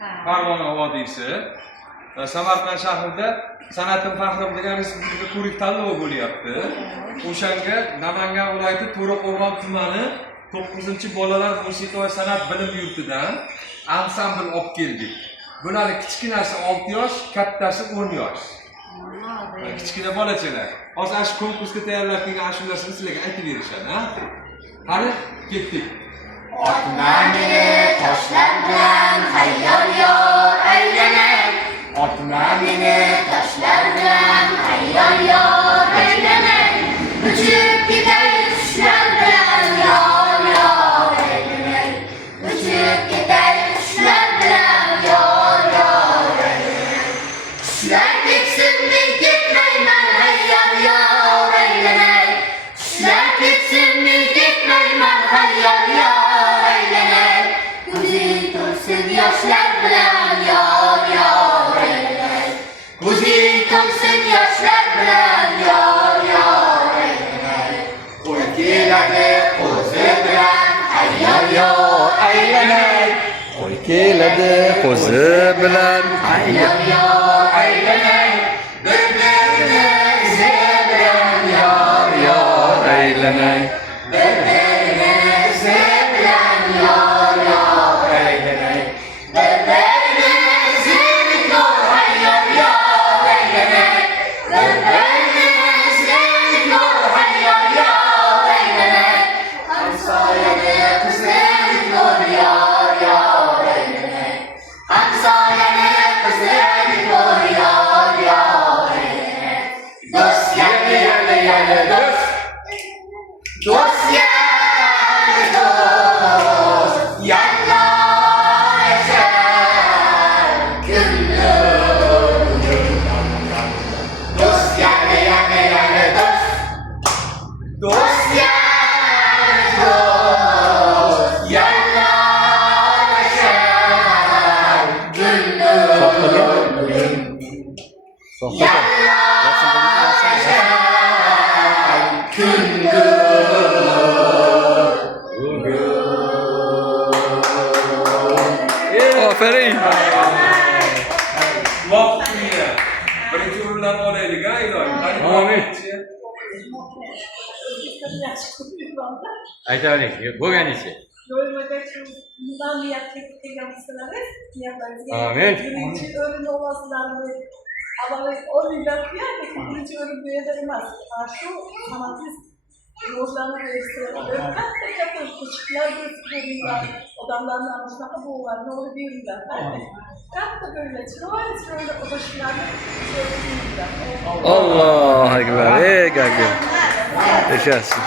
Farg'ona vodiysi. Samarqand shahrida San'atim faxrim degan respublika ko'rik tanlovi bo'lyapti. O'shanga Namangan viloyati To'raqo'rg'on tumani 9-bolalar musiqa va san'at bilim yurtidan ansambl olib keldik. Bular kichkinasi 6 yosh, kattasi 10 yosh. Kichkina bolachalar. Hozir shu konkursga tayyorlab kelgan ashulasini sizlarga aytib berishadi, ha? Qani, ketdik. Otma meni toshlar bilan hayyor yor aylanay. Otma meni toshlar bilan hayyor yor aylanay. Uchib ketay qushlar bilan yor yor aylanay. Uchib ketay qushlar bilan yor yor aylanay. Qushlar ketsin men ketmayman hayyor yor aylanay. Qushlar ketsin men ketmayman hayyor yor aylanay. Ko'zing to'lsin yoshlar bilan yor yor aylanay. Ko'zing to'lsin yoshlar bilan yor yor aylanay. Qo'y keladi qo'zi bilan hayyor yor aylanay. Qo'y keladi qo'zi bilan hayyor yor aylanay. Bir-birini izi bilan yor yor aylanay. Bir-birini izi bilan yor yor aylanay. Bir-birini izi bilan hayyor yor aylanay. Bir-birini izi bilan hayyor yor aylanay. Hamsoyani qizlar ko'r yor yor aylanay. Hamsoyani qizlar ko'r yor yor aylanay. Do'st yali yali yali do'st. Do'st yali do'st. Yallo yashar kunlar. Do'st yali yali yali do'st. Do'st yali do'st. Yallo yashar kunlar. Yallo yashar kunlar. Aferin. Vaqtiga. Birinchi o'rinlarni olaylik, ha, iloyim. Amin. Aytaylik, bo'lganicha. Amin. Birinchi o'rinda olasizlarmi? Avval o'rinlar qo'yadi, birinchi o'rinda yer emas. Shu san'atsiz yo'llarni berishtiradi. Katta qo'shiqlar berishtiradilar. Odamlarni shunaqa bo'lar, nima deyirlar. Katta böyle chiroyli qo'shiqlarni söyleydilar. Allohu akbar. Ey gagim. Yaşasın.